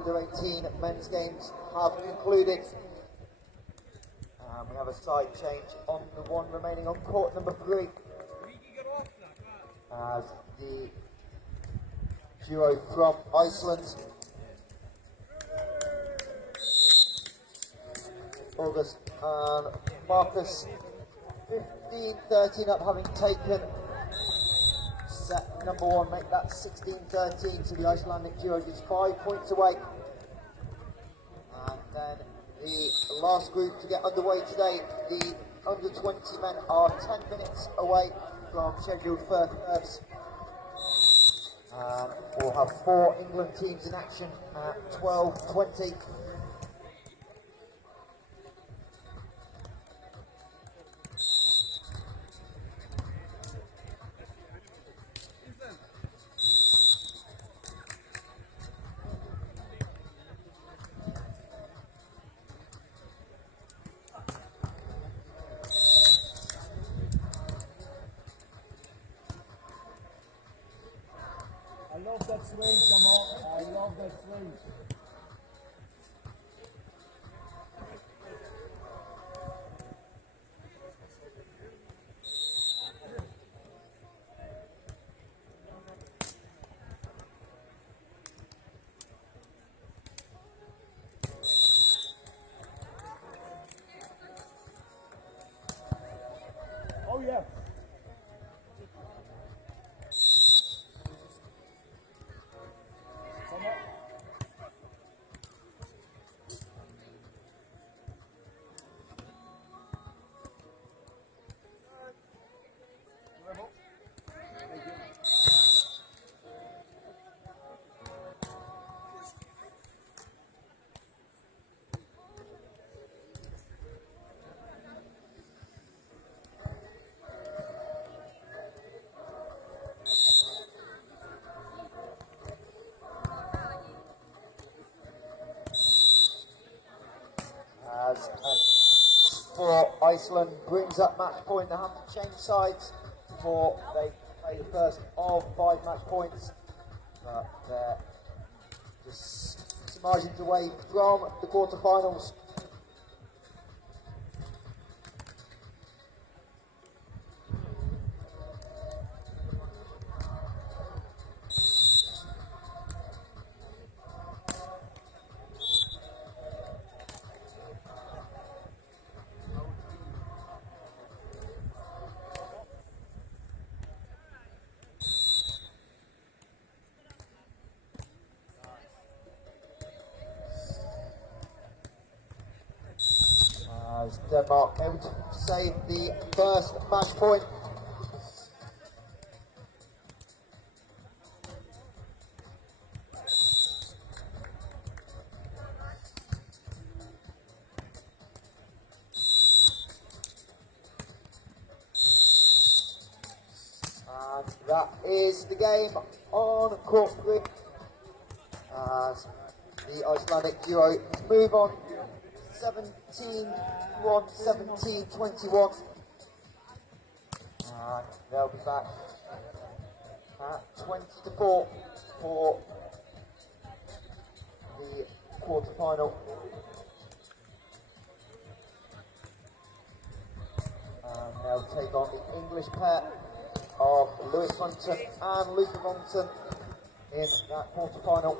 under-18 men's games have concluded. We have a side change on the one remaining on court number 3. As the duo from Iceland, August and Marcus, 15-13 up, having taken set number 1, make that 16-13 to the Icelandic duo, just 5 points away. And then the last group to get underway today, the under 20 men, are 10 minutes away from scheduled first serves. And we'll have 4 England teams in action at 12:20. I love that swing, Jamal. I love that swing. Oh yeah. For Iceland brings up match point. They have to change sides before they play the first of 5 match points. But they're just some margins away from the quarterfinals. As Denmark able to save the first match point. And that is the game on court 3. As the Icelandic duo move on 17-1, 17-21. And they'll be back at 20-4 for the quarterfinal. And they'll take on the English pair of Lewis Hunton and Luther Vonton in that quarterfinal.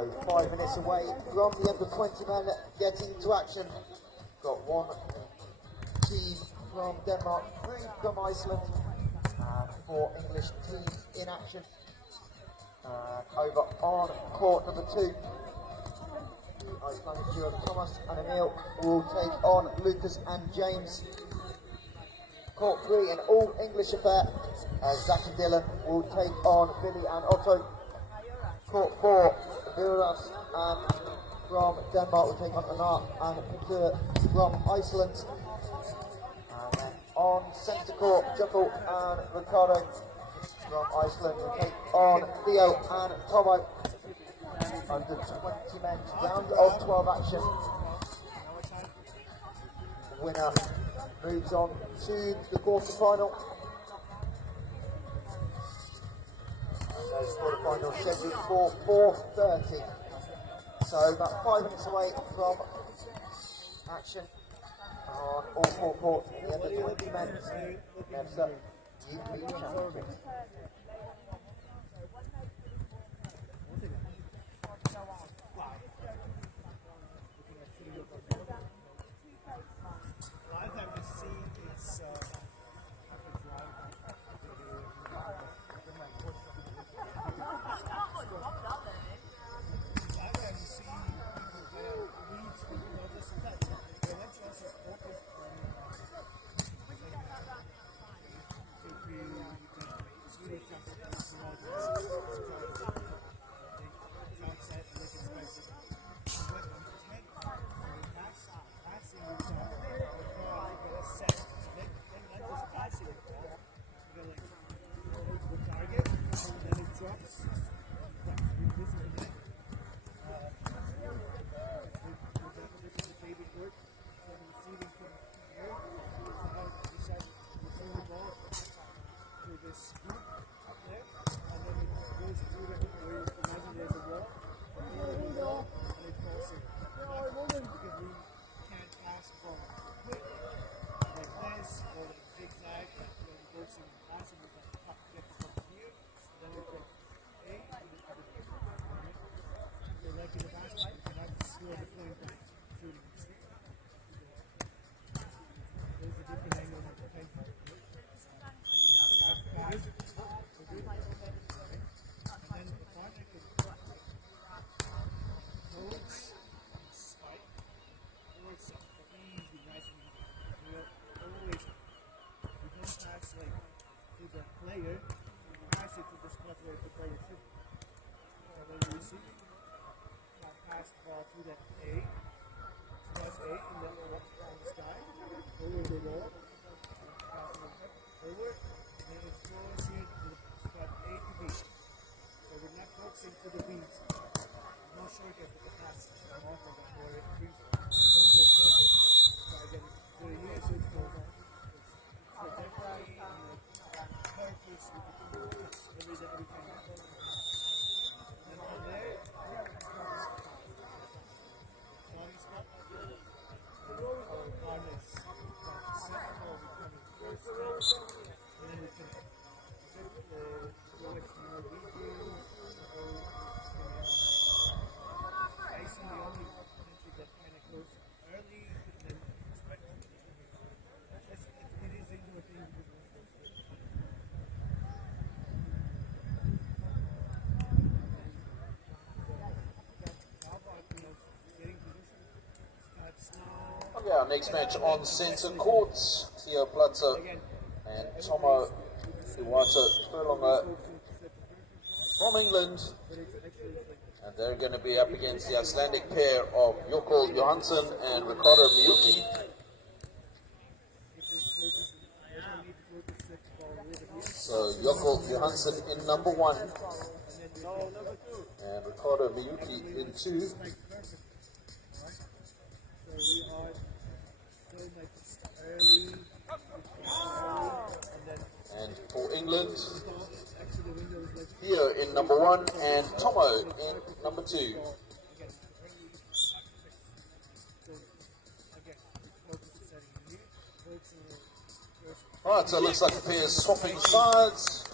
So 5 minutes away from the under 20 men getting to action. Got one team from Denmark, 3 from Iceland, and 4 English teams in action. Over on court number 2, the Icelandic duo Thomas and Emil will take on Lucas and James. Court 3, an all English affair, Zach and Dylan will take on Billy and Otto. Court 4, Viras and from Denmark will take on Anna and Peter from Iceland. And then on centre court, Juffel and Ricardo from Iceland will take on Theo and Tomo. Under 20 men, round of 12 action. The winner moves on to the quarter-final. And those quarter-finals scheduled for 4:30. So about 5 minutes away from action on all 4 courts in the under 20 men's Nevza UP Championship. Okay, our next match on centre courts, Theo Platzer and Tomo Iwata Furlonger from England. And they're going to be up against the Icelandic pair of Jökull Johansson and Ricardo Miyuki. So Jökull Johansson in number 1 and Ricardo Miyuki in 2. And for England, Theo in number 1 and Tomo in number 2. Alright, so it looks like the pair is swapping sides.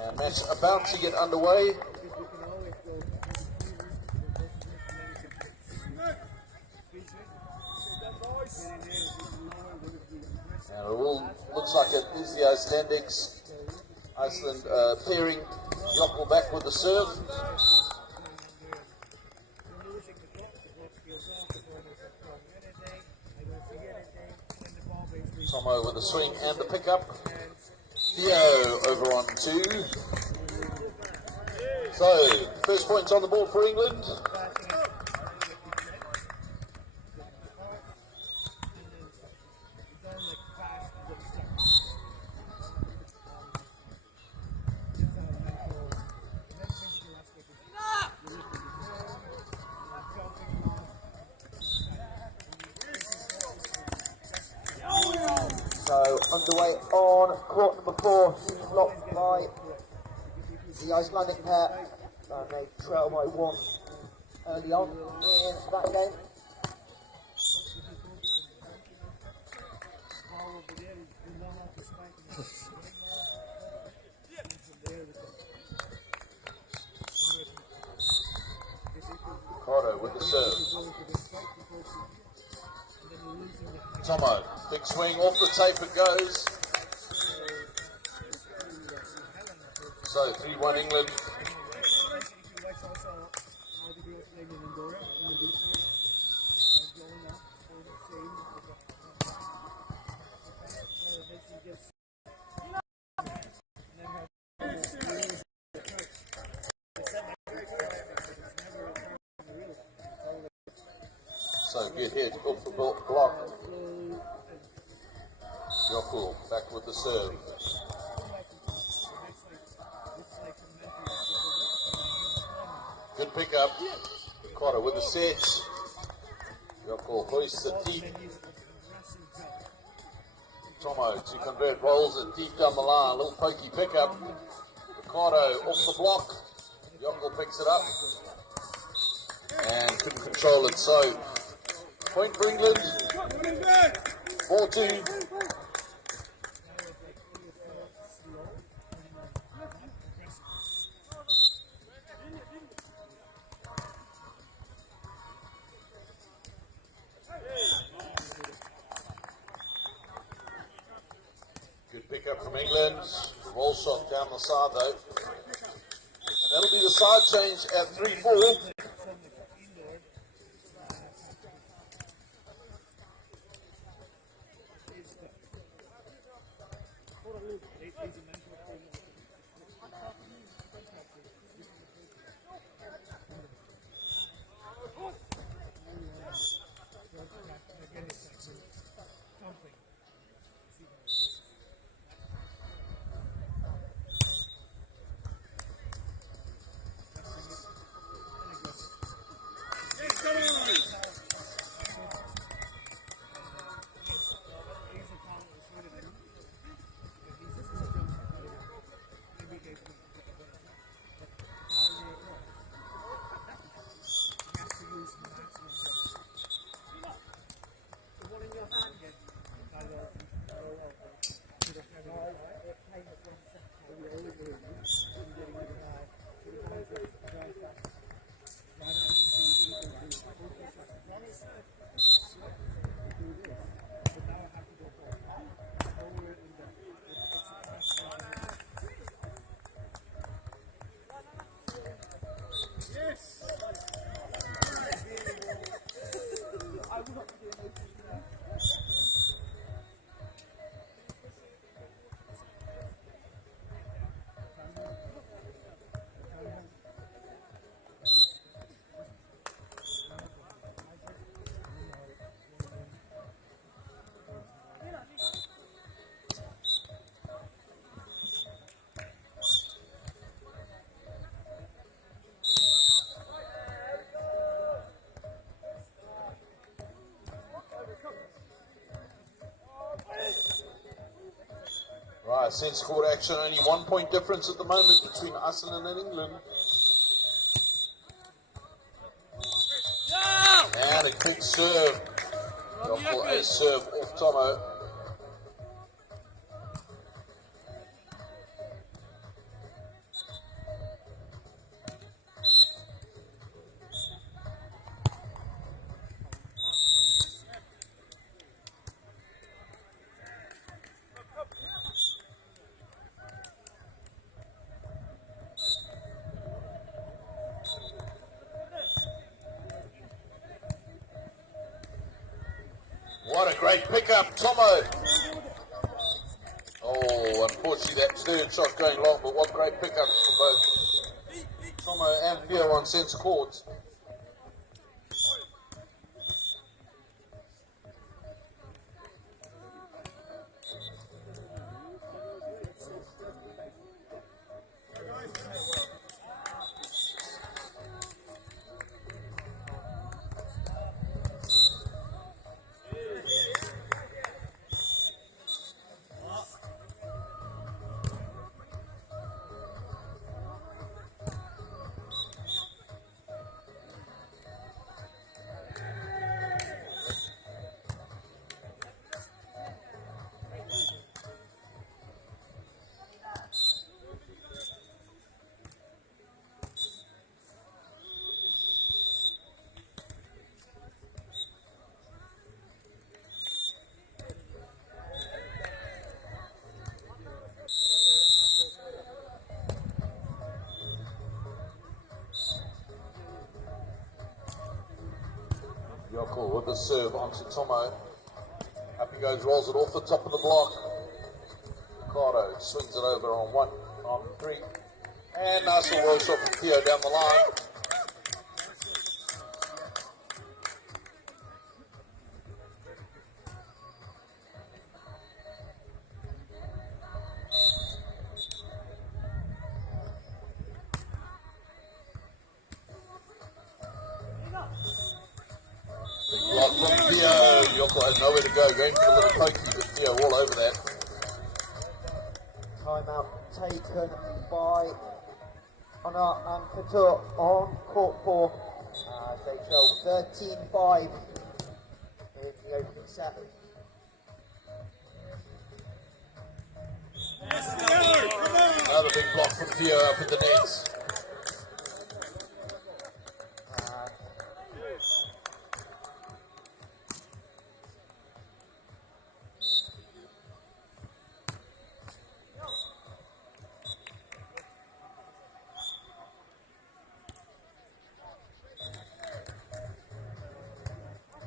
And match about to get underway. And it all looks like it is the Icelandics. Iceland pairing Jokkel back with the serve. Tomo with the swing and the pickup. Theo over on 2. So, first points on the board for England. So underway on court number 4, blocked by the Icelandic pair, and they trail by 1 early on in that game. Ricardo with the serve. Tomo, big swing off the tape it goes. So 3-1 England. So good hit off the block. Jokkel back with the serve. Good pickup. Carter with the set. Jokkel hoists it deep. Tomo to convert, rolls it deep down the line. A little pokey pickup. Ricardo off the block. Jokkel picks it up and couldn't control it. So point for England. 4-2. Good pickup from England. Roll shot down the side though. And that'll be the side change at 3-4. Right, sense court action, only 1 point difference at the moment between Iceland and England. And a quick serve. Jokkel a serve off Tomo. What a great pickup, Tomo. Oh, unfortunately that third shot going long, but what great pickups for both Tomo and Theo on centre court. Yoko with the serve onto Tomo. Up he goes, rolls it off the top of the block. Ricardo swings it over on 1, on 3. And nice little roll shot from Theo down the line. Block from Theo. Yoko had nowhere to go, going for a little pokey, but Theo all over that. Timeout taken by Honor and Couture on court 4 as they trail 13-5 in the opening set. Another big block from Theo up at the nets.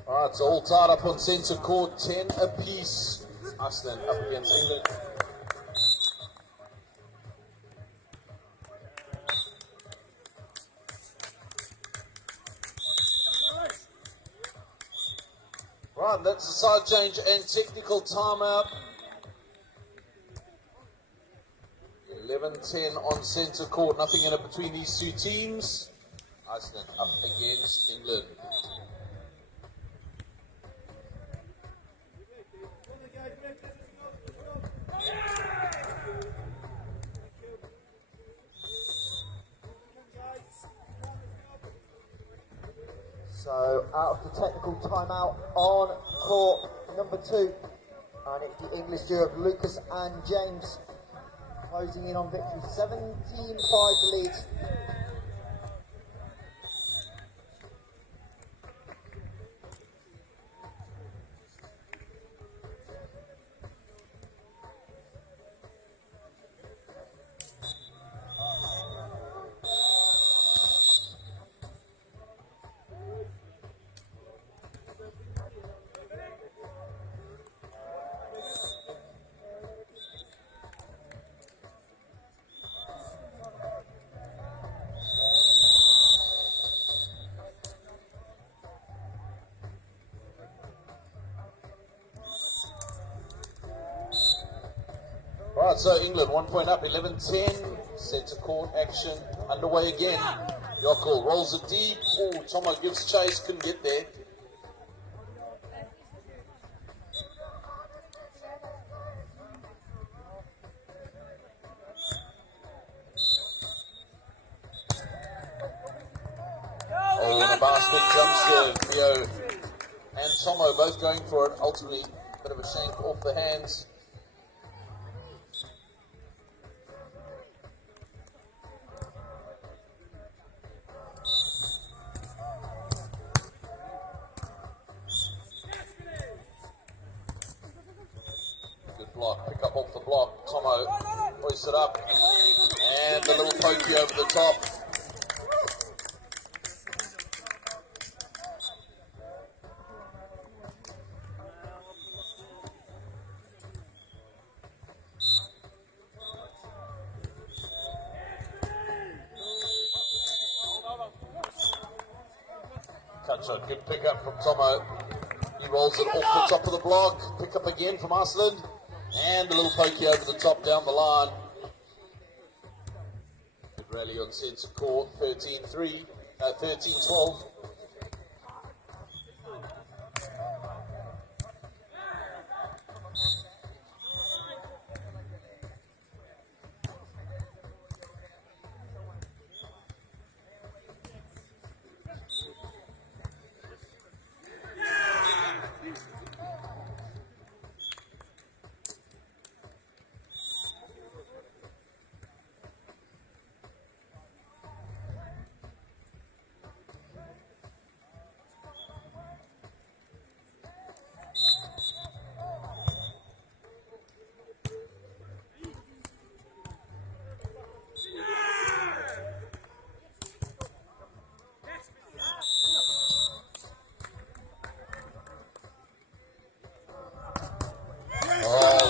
Alright, so all tied up on centre court, 10 apiece. Iceland up against England. Right, that's the side change and technical timeout. 11-10 on centre court, nothing in it between these two teams. Iceland up against England. So out of the technical timeout on court number 2, and it's the English duo of Lucas and James closing in on victory, 17-5 lead. Right, so England 1 point up, 11-10. Centre court action underway again. Yoko rolls it deep. Oh, Tomo gives chase, couldn't get there. Oh, and a basket jump serve. Theo and Tomo both going for it. Ultimately, a bit of a shank off the hands. Pick up off the block, Tomo hoists it up, and a little pokey over the top. shot. Good pick up from Tomo. He rolls it off the top of the block. Pick up again from Iceland. And a little pokey over the top down the line. Good rally on centre court. 13-3. 13-12.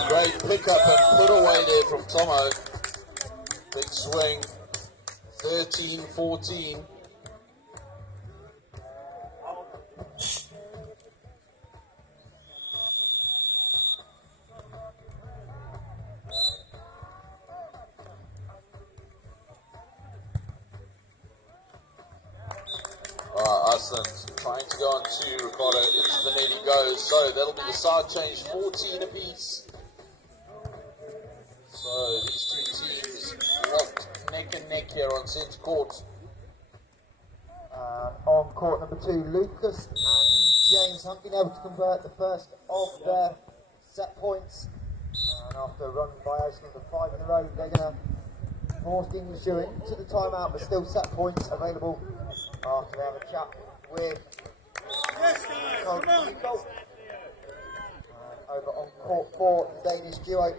Great pick up and put away there from Tomo. Big swing. 13-14. Iceland trying to go on to Ricardo. Into the net he goes. So that'll be the side change. 14 apiece. So these two teams locked neck and neck here on centre court. On court number 2, Lucas and James haven't been able to convert the first of their set points. And after a run by Iceland of 5 in a row, they're going to force the English into the timeout, but still set points available after they have a chat with Coach Nico. Over on court 4, the Danish duo.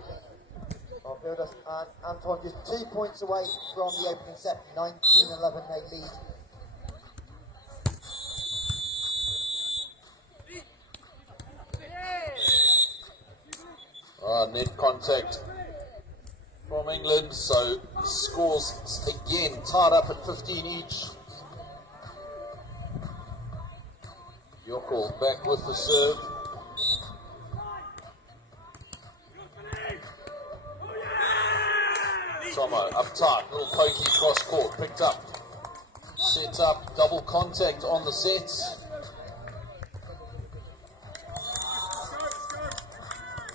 Fielders and Anton just 2 points away from the opening set. 19-11 they lead. Net contact from England, so scores again tied up at 15 each. Yoko back with the serve. Tomo up tight, little pokey cross court, picked up. Set up, double contact on the sets.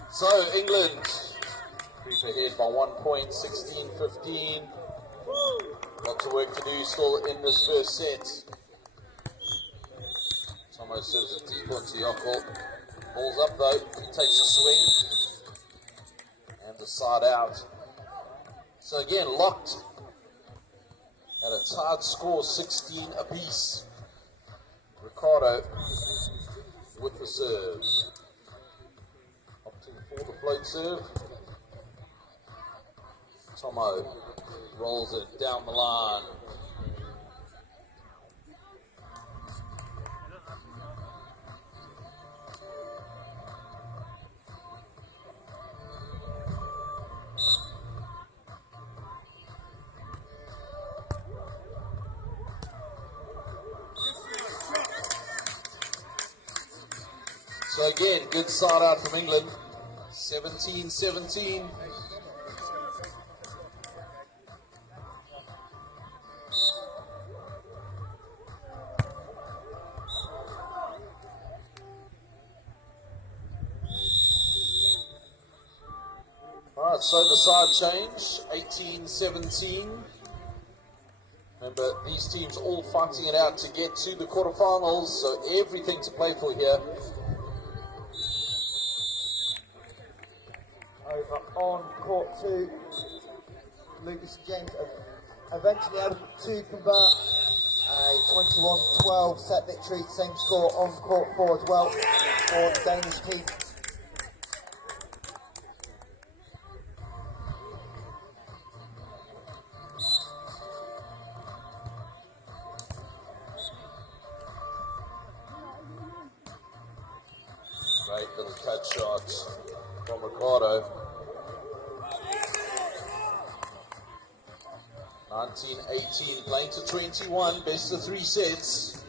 So England creep ahead by 1 point, 16-15. Lots of work to do still in this first set. Tomo serves it deep onto Yoko. Balls up though, he takes a swing. And the side out. So again, locked at a tied score, 16 apiece. Ricardo with the serve. Opting for the float serve. Tomo rolls it down the line. So again, good side out from England. 17-17. Alright, so the side change, 18-17. Remember, these teams all fighting it out to get to the quarterfinals, so everything to play for here. Over on court 2, Lucas and James are eventually able to convert a 21-12 set victory, same score on court 4 as well for the Danish team. Great little touch shot from Ricardo. 19-18, playing to 21, best of 3 sets.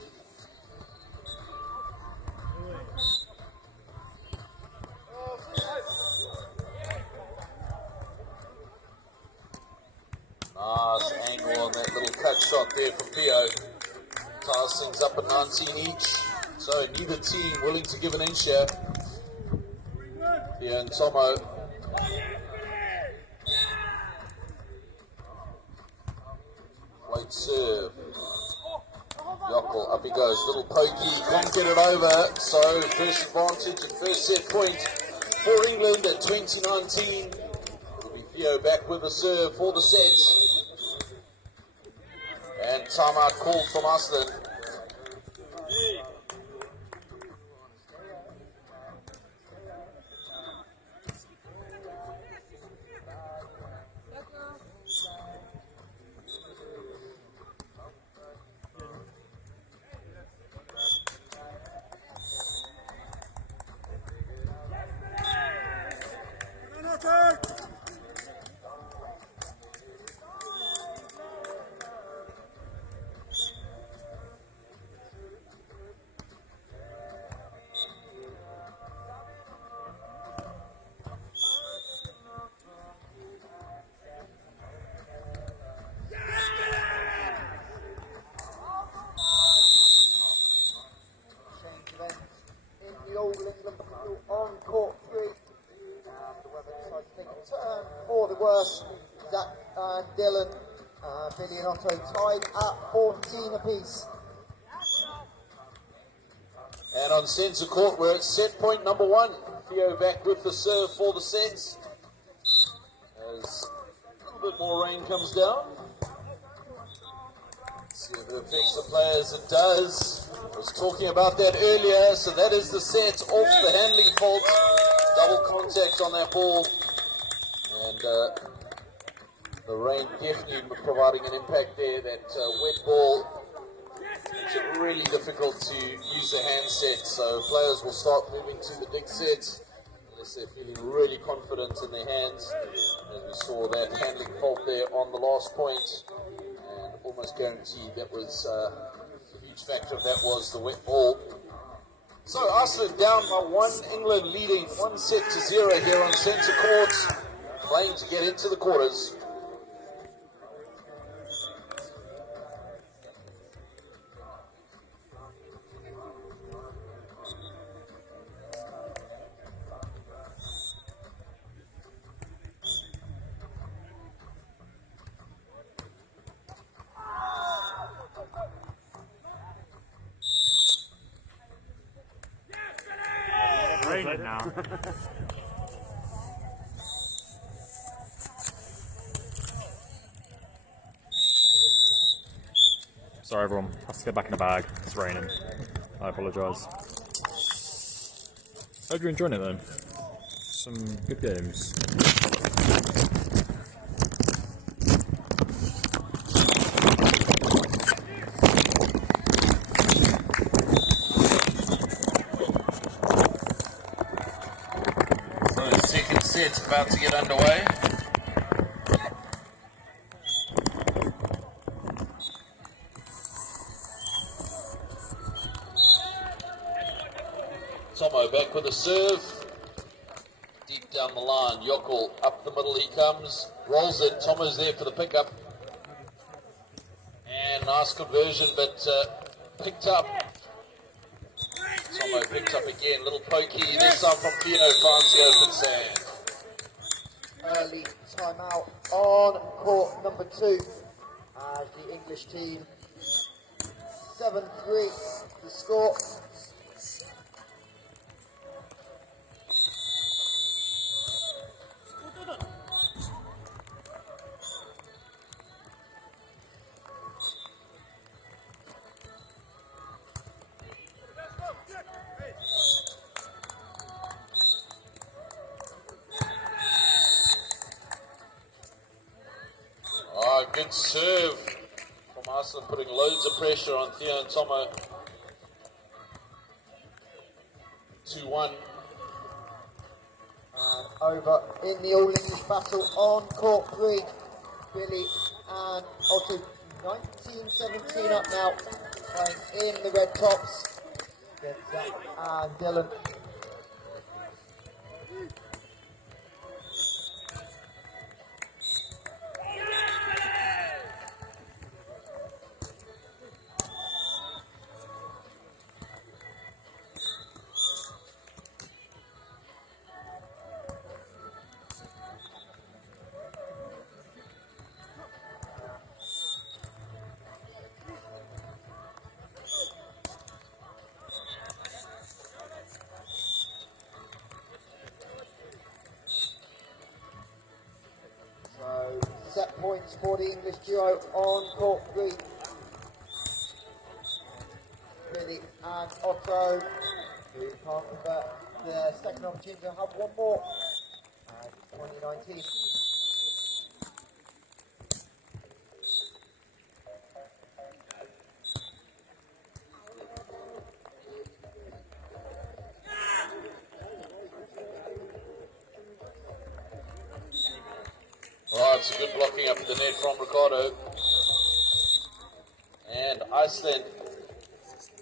Nice angle on that little cut shot there from Theo. Ties things up at 19 each. So neither team willing to give an inch here. Theo and Tomo. Late serve. Yokel, up he goes. Little pokey, can't get it over. So first advantage and first set point for England at 2019. It'll be Theo back with a serve for the set. And timeout called from Aslan. Tied at 14 apiece. And on centre court, we're at set point number 1. Theo back with the serve for the sets. As a little bit more rain comes down. See if it affects the players. It does. I was talking about that earlier. So that is the set off the handling fault. Double contact on that ball. And the rain definitely providing an impact there. That wet ball makes it really difficult to use the handset. So players will start moving to the big set unless they're feeling really confident in their hands. As we saw that handling fault there on the last point, and almost guaranteed that was a huge factor of that was the wet ball. So Iceland down by 1, England leading 1-0 here on centre court, playing to get into the quarters. Raining now. Sorry everyone, I have to get back in the bag. It's raining. I apologise. Hope you're enjoying it then. Some good games. It's about to get underway. Tomo back with a serve. Deep down the line. Yokel up the middle he comes. Rolls it. Tomo's there for the pickup. And nice conversion, but picked up. Tomo picked up again. Little pokey. This time from Theo finds the open sand. Early timeout on court number 2 as the English team 7-3 the score. Good serve from Iceland, putting loads of pressure on Theo and Tomo. 2-1. Over in the All English battle on court 3. Billy and Otto, 19-17 up now, playing in the red tops. Nevza and Dylan. set points for the English duo on court 3. Billy and Otto, who can't convert the second opportunity to have one more. 2019. Right, it's a good blocking up at the net from Ricardo. And Iceland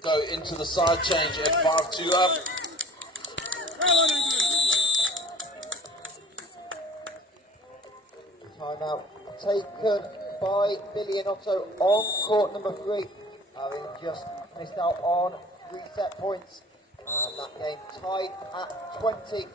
go into the side change at 5-2 up. Timeout taken by Billy and Otto on court number 3, having just missed out on 3 set points, and that game tied at 20.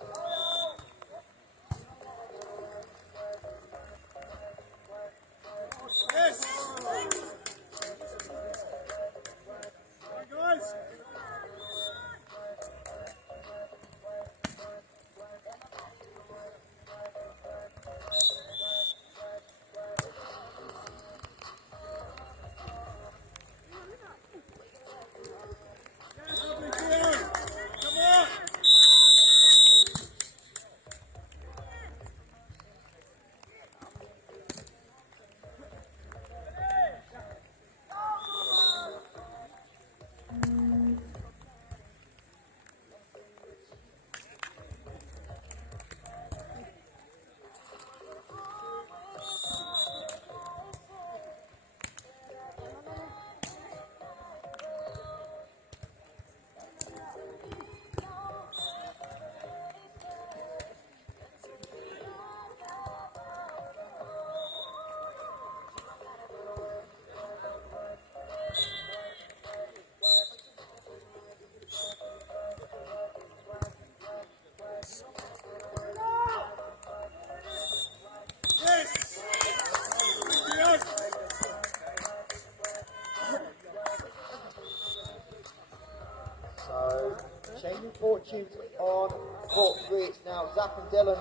So, changing fortunes on court 3. It's now Zach and Dylan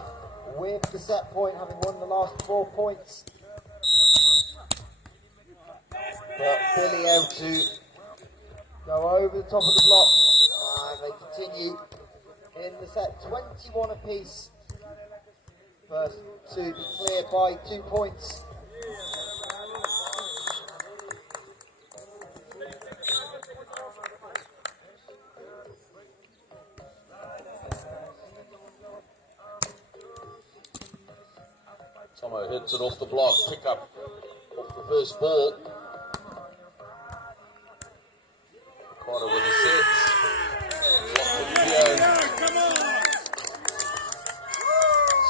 with the set point, having won the last 4 points. But Billy able to go over the top of the block, and they continue in the set, 21 apiece. First to be cleared by 2 points. Tomo hits it off the block, pick up off the first ball. Ricardo with the sets.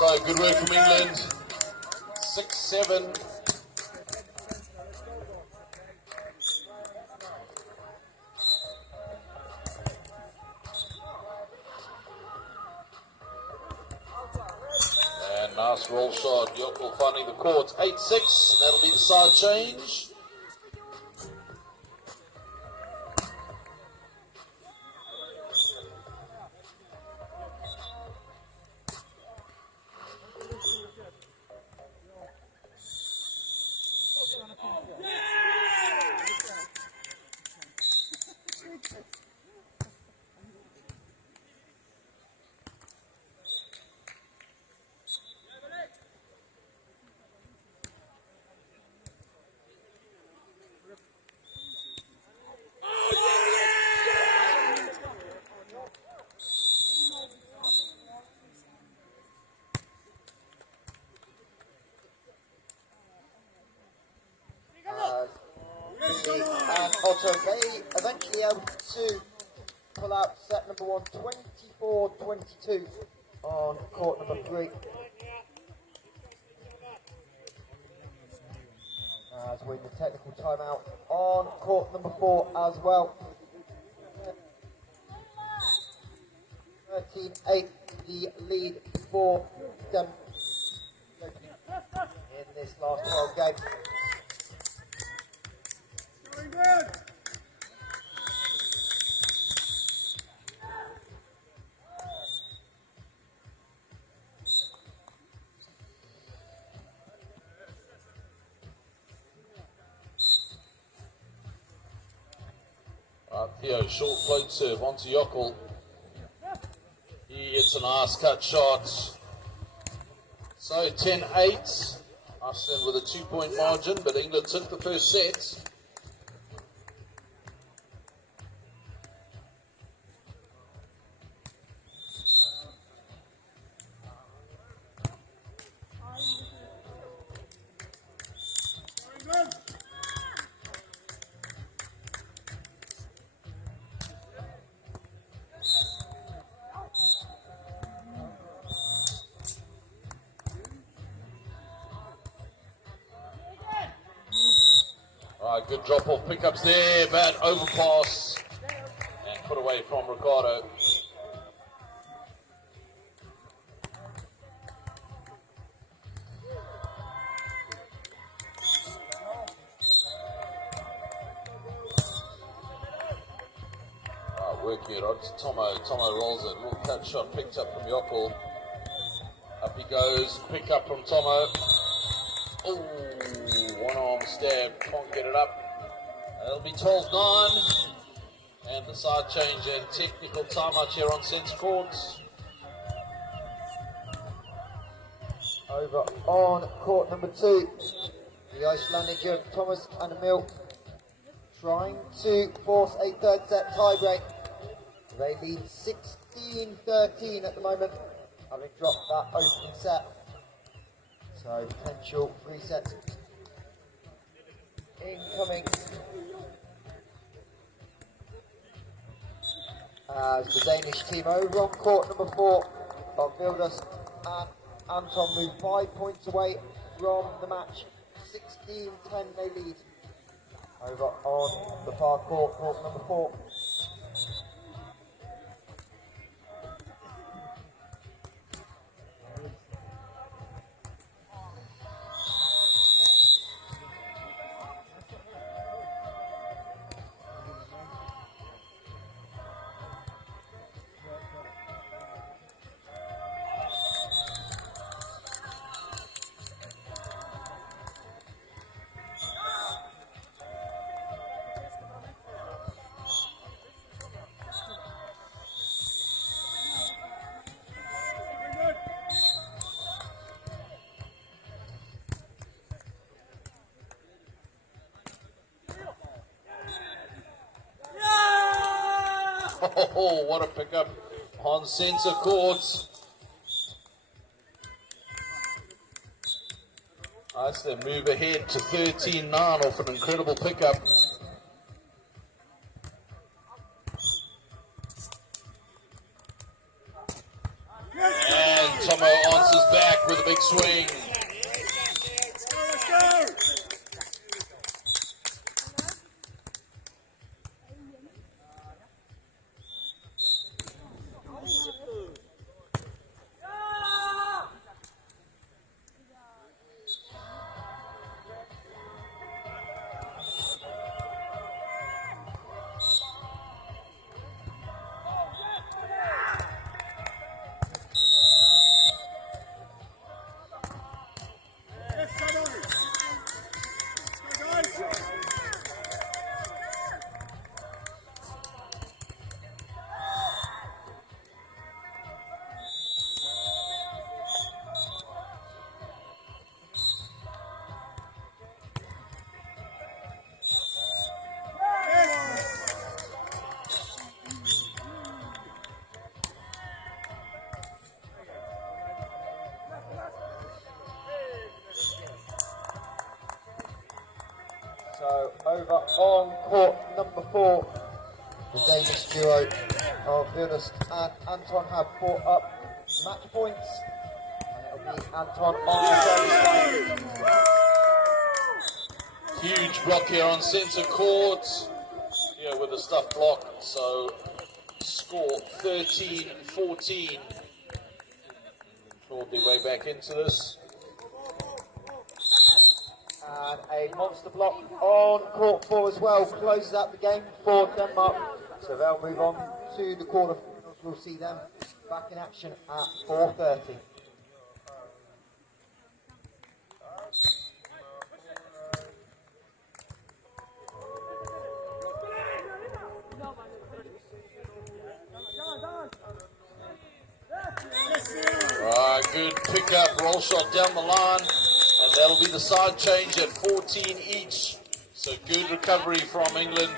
So good work from England. 6-7. And nice roll shot. Yoko finding the court. 8-6. That'll be the side change. And Otto, they eventually able to pull out set number 1, 24-22 on court number 3. As we win the technical timeout on court number 4 as well. 13-8, the lead for them in this last 12 game. Good. Theo, short float serve onto Yockel. He hits a nice cut shot. So 10-8. Iceland with a 2-point margin, but England took the first set. Good drop off pickups there, bad overpass and put away from Ricardo. Working it on to Tomo. Tomo rolls it, little cut shot picked up from Yockel. Up he goes, pick up from Tomo. Oh, one arm stab, can't get it up. It'll be 12-9, and the side change and technical timeout here on centre court. Over on court number 2, the Icelandic duo Thomas and Emil trying to force a third set tiebreak. They lead 16-13 at the moment, having dropped that opening set. So potential 3 sets incoming. As the Danish team over on court number 4 of Vildas and Anton move 5 points away from the match. 16-10 they lead. Over on the far court, court number 4. Oh, what a pickup on centre court. Iceland move ahead to 13-9 off an incredible pickup. And Tomo answers back with a big swing. So over on court number 4, the Danish duo of Vildas and Anton have brought up match points, and it'll be Anton on the service line. Huge block here on centre court. Here with a stuff block, so score 13-14. Clawed their way back into this. And a monster block on court 4 as well, closes out the game for Denmark. So they'll move on to the quarterfinals. We'll see them back in action at 4:30. Good pick-up, roll shot down the line, and that'll be the side change at 14 each. So good recovery from England.